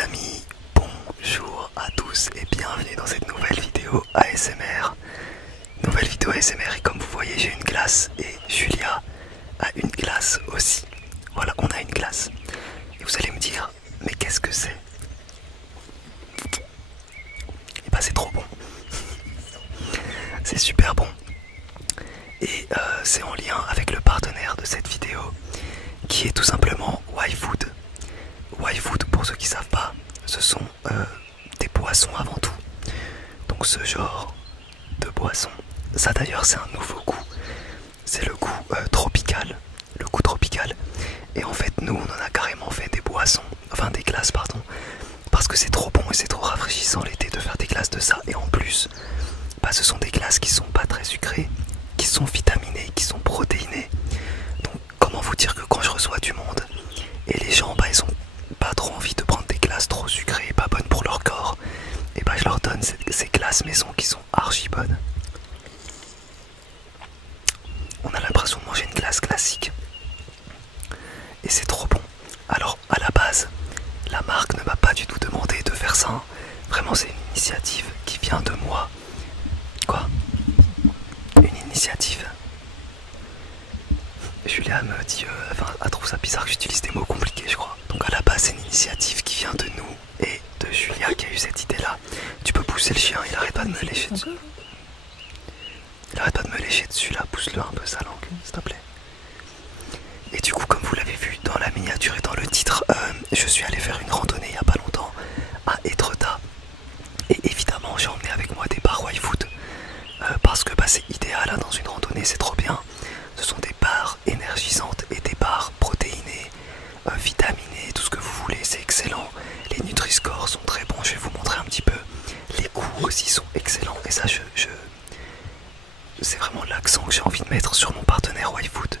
les amis, bonjour à tous et bienvenue dans cette nouvelle vidéo ASMR. Nouvelle vidéo ASMR et comme vous voyez j'ai une glace et Julia a une glace aussi. Voilà, on a une glace. Et vous allez me dire, mais qu'est-ce que c'est? Et bah c'est trop bon. C'est super bon. Et c'est en lien avec le partenaire de cette vidéo qui est tout simplement YFood. YFood, pour ceux qui savent pas, ce sont des boissons avant tout. Donc ce genre de boisson, ça d'ailleurs c'est un nouveau goût. C'est le goût tropical. Le goût tropical. Et en fait nous on en a carrément fait des boissons, enfin des glaces pardon. Parce que c'est trop bon et c'est trop rafraîchissant l'été de faire des glaces de ça. Et en plus, bah, ce sont des glaces qui sont pas très sucrées, qui sont vitaminées, qui sont protéinées. Donc comment vous dire que quand je reçois du monde et les gens bah, ils ont pas trop envie de prendre des glaces trop sucrées et pas bonnes pour leur corps, et bah je leur donne ces glaces maison qui sont archi bonnes. On a l'impression de manger une glace classique et c'est trop bon. Alors à la base la marque ne m'a pas du tout demandé de faire ça, hein. Vraiment c'est une initiative qui vient de moi. Quoi? Une initiative. Julia me dit, enfin elle trouve ça bizarre que j'utilise des mots compliqués je crois. Donc à la base c'est une initiative qui vient de nous et de Julia qui a eu cette idée là. Tu peux pousser le chien, il arrête pas de me lécher dessus. Il arrête pas de me lécher dessus là, pousse-le un peu sa langue s'il te plaît. Et du coup comme vous l'avez vu dans la miniature et dans le titre, je suis allé faire une randonnée il y a pas longtemps à Étretat. Et évidemment j'ai emmené avec moi des barres YFood parce que bah, c'est idéal hein, dans une randonnée, c'est trop bien. Ce sont des barres énergisantes et des barres protéinées, vitaminées, tout ce que vous voulez, c'est excellent. Les Nutri-Score sont très bons, je vais vous montrer un petit peu. Les goûts aussi sont excellents et ça c'est vraiment l'accent que j'ai envie de mettre sur mon partenaire YFood.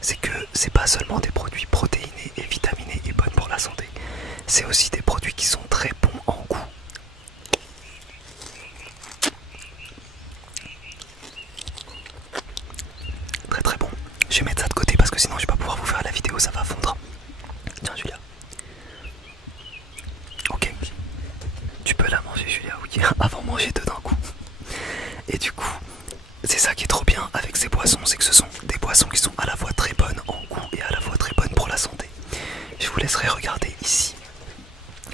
C'est que c'est pas seulement des produits protéinés et vitaminés et bonnes pour la santé, c'est aussi des produits qui sont très bons en goût. Très très bon. Je vais mettre ça de côté parce que sinon je vais pas pouvoir vous faire la vidéo, ça va fondre. Tiens Julia. Ok. Tu peux la manger Julia, oui. Avant manger deux d'un coup. Et du coup, c'est ça qui est trop bien avec ces boissons, c'est que ce sont des boissons qui sont à la fois très bonnes en goût et à la fois très bonnes pour la santé. Je vous laisserai regarder ici.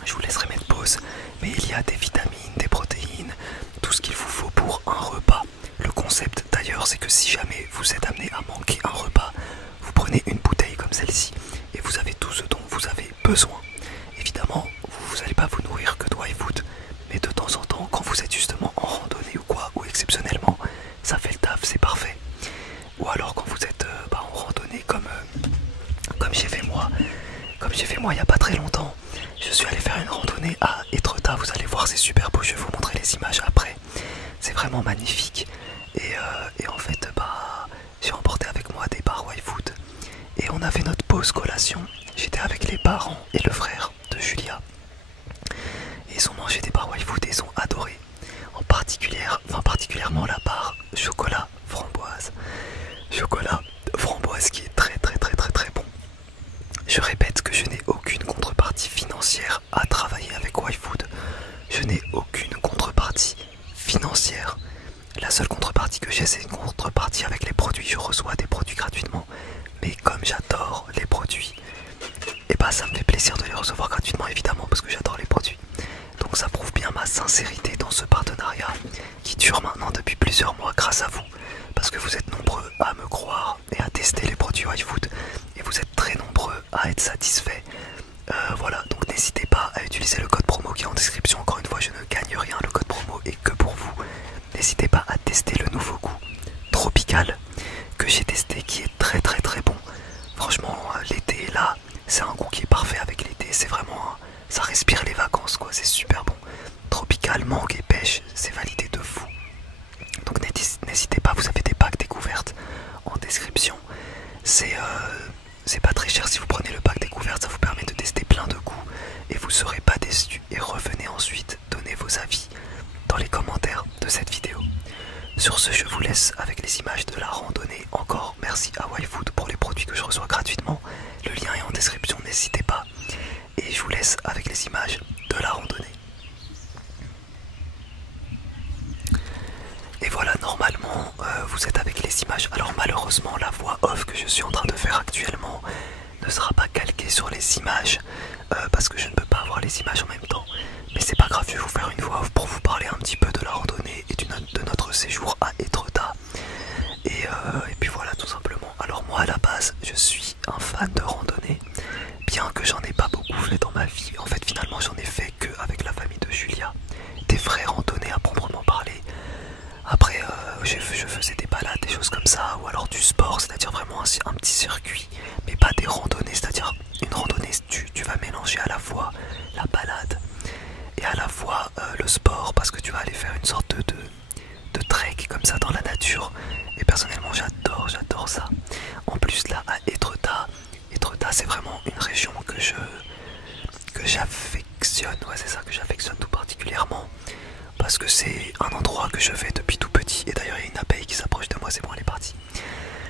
Je vous laisserai mettre pause. Mais il y a des vitamines, des protéines, tout ce qu'il vous faut pour un repas. Le concept d'ailleurs c'est que si jamais vous êtes amené à manquer un repas, vous prenez une bouteille comme celle-ci et vous avez tout ce dont vous avez besoin. Évidemment, vous n'allez pas vous nourrir que de YFood, mais de temps en temps, quand vous êtes justement en randonnée ou quoi, ou exceptionnellement, ça fait le taf, c'est parfait. Ou alors quand vous êtes en randonnée comme j'ai fait moi, il n'y a pas très longtemps, je suis allé faire une randonnée à Étretat, vous allez voir c'est super beau, je vais vous montrer les images après, c'est vraiment magnifique. Et en fait j'ai emporté avec moi des barres YFood et on a fait notre pause collation. J'étais avec les parents et le frère de Julia et ils ont mangé des barres YFood et ils ont adoré, particulièrement la barre chocolat framboise qui est très très très très très bon. Je répète que je n'ai aucune contrepartie financière à travailler avec YFood. Je n'ai aucune contrepartie financière. La seule contrepartie que j'ai, c'est une contrepartie avec les produits. Je reçois des produits gratuitement. Mais comme j'adore les produits, et bah ça me fait plaisir de les recevoir gratuitement évidemment parce que j'adore les produits. Donc ça prouve bien ma sincérité dans ce partenariat qui dure maintenant depuis plusieurs mois grâce à vous. Parce que vous êtes nombreux à me croire et à tester les produits YFood. Et vous êtes très nombreux à être satisfaits. Voilà, donc n'hésitez pas à utiliser le code promo qui est en description. Encore une fois, je ne gagne rien, le code promo est que pour vous. N'hésitez pas à tester le nouveau goût tropical que j'ai testé qui est très très très bon. Franchement, l'été là, c'est un goût qui est parfait avec l'été. C'est vraiment, ça respire les vacances quoi, c'est super bon. Tropical, mangue et pêche, c'est validé de fou. Donc n'hésitez pas, vous avez des packs découvertes en description. C'est pas très cher si vous prenez le pack découverte, ça vous permet de tester plein de goûts et vous serez pas déçus. Et revenez ensuite donner vos avis dans les commentaires de cette vidéo. Sur ce, je vous laisse avec les images de la randonnée. Encore merci à YFood pour les produits que je reçois gratuitement. Le lien est en description, n'hésitez pas. Et je vous laisse avec les images de la randonnée. Et voilà, normalement vous êtes avec les images. Alors malheureusement la voix off que je suis en train de faire actuellement ne sera pas calquée sur les images parce que je ne peux pas avoir les images en même temps. Mais c'est pas grave, je vais vous faire une voix off pour vous parler un petit peu de la randonnée et de notre séjour à Étretat. Et puis voilà, tout simplement. Alors moi à la base je suis un fan de randonnée, bien que j'en ai pas beaucoup fait dans ma vie. En fait finalement j'en ai fait que avec la famille de Julia, des vraies randonnées à proprement parler. Après je faisais des balades, des choses comme ça, ou alors du sport, c'est-à-dire vraiment un petit circuit, mais pas des randonnées, c'est-à-dire une randonnée tu vas mélanger à la fois la balade et à la fois le sport, parce que tu vas aller faire une sorte de trek comme ça dans la nature. Et personnellement j'adore ça. En plus là à Étretat c'est vraiment une région que j'affectionne, ouais c'est ça, que j'affectionne tout particulièrement, parce que c'est un endroit que je vais depuis tout petit. Et d'ailleurs il y a une abeille qui s'approche de moi, c'est bon elle est partie.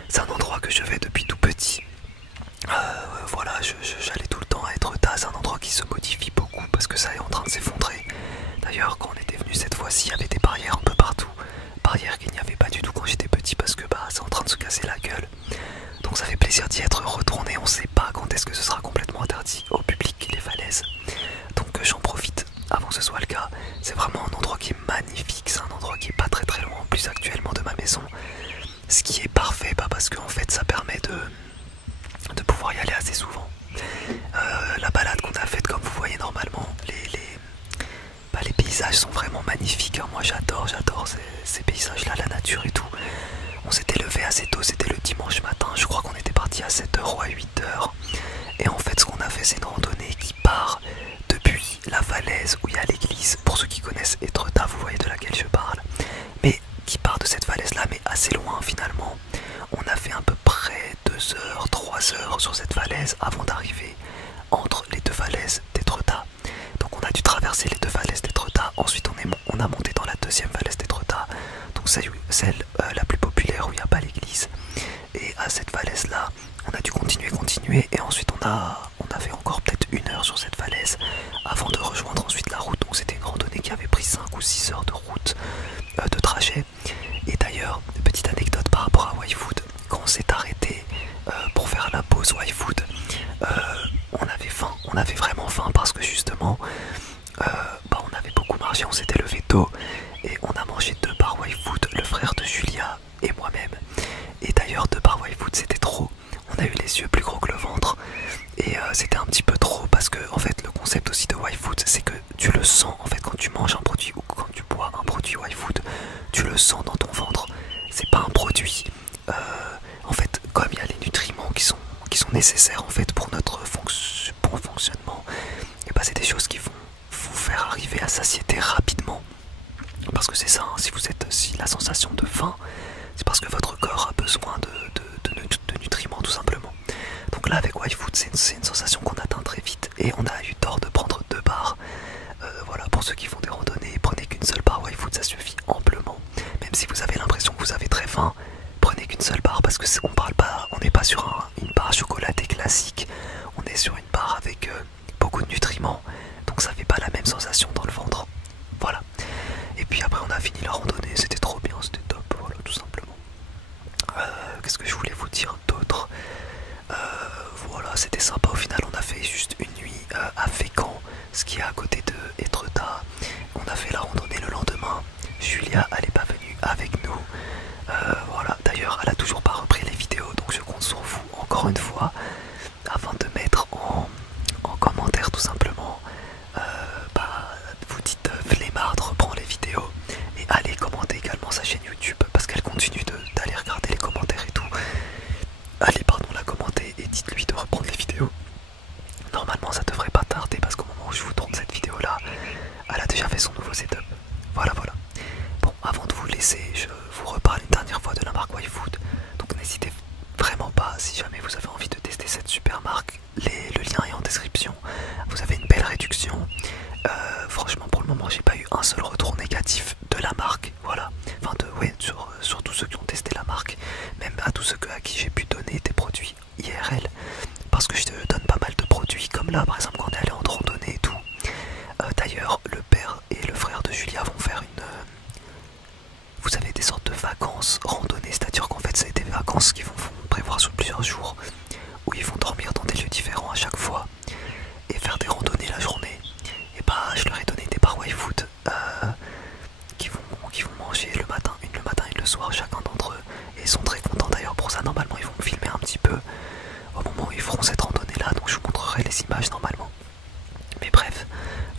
C'est un endroit que je vais depuis tout petit. Voilà, j'allais tout le temps à Étretat, c'est un endroit qui se modifie beaucoup parce que ça est en train de s'effondrer. D'ailleurs quand on était venu cette fois-ci il y avait des barrières un peu partout, barrières qu'il n'y avait pas du tout quand j'étais petit parce que c'est en train de se casser la gueule. Donc ça fait plaisir d'y être retourné. On sait pas quand est-ce que ce sera complètement interdit au public les falaises, donc j'en profite avant que ce soit le cas. C'est vraiment un endroit qui est magnifique, c'est un endroit qui est pas très loin en plus actuellement de ma maison, ce qui est parfait, parce qu'en fait ça permet de pouvoir y aller assez souvent. La balade qu'on a faite, comme vous voyez normalement, les paysages sont vraiment magnifiques, hein. Moi j'adore ces paysages là, la nature et tout. On s'était levé assez tôt, c'était le dimanche matin, je crois qu'on était parti à 7 h ou à 8 h. Et en fait ce qu'on a fait c'est une randonnée qui part depuis la falaise où il y a l'église, pour ceux qui connaissent Étretat vous voyez de laquelle je parle, mais qui part de cette falaise là mais assez loin finalement. On a fait à peu près 2 h, 3 h sur cette falaise avant d'arriver entre les deux falaises d'Étretat. Donc on a dû traverser les deux falaises d'Étretat, ensuite on a monté dans la deuxième falaise d'Étretat, donc celle la plus populaire où il n'y a pas l'église. Et à cette falaise là on a dû continuer et ensuite on a fait encore peut-être 1 heure sur cette falaise avant de rejoindre ensuite la route. Donc c'était une randonnée qui avait pris 5 ou 6 heures de route de trajet. Et d'ailleurs petite anecdote par rapport à YFood, quand on s'est arrêté pour faire la pause YFood, on avait vraiment faim parce que justement on avait beaucoup marché, on s'était levé tôt et on a mangé 2 par YFood, le frère de Julia et moi-même. Et d'ailleurs 2 par YFood c'était trop, on a eu les yeux plus gros que le ventre et c'était un petit peu trop, parce que en fait le concept aussi de YFood c'est que tu le sens en fait quand tu manges un produit ou quand tu bois un produit YFood, tu le sens dans ton ventre. C'est pas un produit en fait, comme il y a les nutriments qui sont nécessaires en fait pour notre bon fonctionnement, et c'est des choses qui vont vous faire arriver à satiété rapidement, parce que c'est ça, hein, si la sensation de faim, c'est parce que votre corps a besoin de nutriments tout simplement. Donc là avec YFood c'est une sensation qu'on atteint très vite et on a eu tort de prendre 2 barres. Voilà, pour ceux qui font des randonnées, prenez qu'une seule barre YFood, ça suffit amplement. Même si vous avez l'impression que vous avez très faim, prenez qu'une seule barre, parce que on n'est pas sur une barre chocolatée classique, on est sur une barre avec beaucoup de nutriments, donc ça fait pas la même sensation dans le ventre. Voilà. Et puis après on a fini la randonnée, c'était trop bien, c'était top, voilà tout simplement. Qu'est-ce que je voulais vous dire d'autre? Voilà, c'était sympa. Au final on a fait juste une nuit à Fécamp, ce qui est à côté de Étretat. On a fait la randonnée le lendemain. Julia elle n'est pas venue avec nous. Voilà, d'ailleurs elle a toujours pas repris les vidéos, donc je compte sur vous encore une fois afin de mettre en commentaire tout simplement. Vous dites Flemmard reprend les vidéos et allez commenter également sa chaîne YouTube, parce qu'elle continue d'aller regarder les commentaires et tout. Allez la commenter et dites-lui de reprendre les vidéos. Normalement ça devrait pas tarder, parce qu'au moment où je vous tourne cette vidéo là, elle a déjà fait son nouveau setup. Voilà. Bon, avant de vous laisser, je vous reparle une dernière fois de la marque YFood. Donc n'hésitez vraiment pas, si jamais vous avez envie de tester cette super marque, le lien est en description. Vous avez une belle réduction. Franchement pour le moment j'ai pas eu un seul retour négatif de la marque. Voilà, enfin sur tous ceux qui ont testé la marque, même à tous ceux à qui j'ai pu donner des produits IRL, parce que je te donne pas mal de produits, comme là par exemple quand on est allé en randonnée et tout.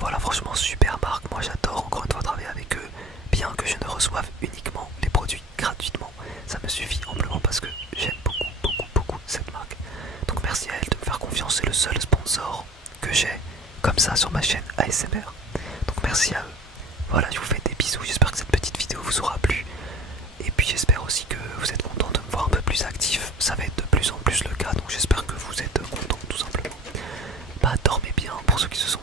Voilà, franchement, super marque. Moi, j'adore encore une fois travailler avec eux. Bien que je ne reçoive uniquement les produits gratuitement, ça me suffit amplement parce que j'aime beaucoup cette marque. Donc merci à elle de me faire confiance, c'est le seul sponsor que j'ai comme ça sur ma chaîne ASMR. Donc merci à eux. Voilà, je vous fais des bisous, j'espère que cette petite vidéo vous aura plu. Et puis j'espère aussi que vous êtes content de me voir un peu plus actif. Ça va être de plus en plus le cas, donc j'espère que vous êtes content tout simplement. Bah dormez bien pour ceux qui se sont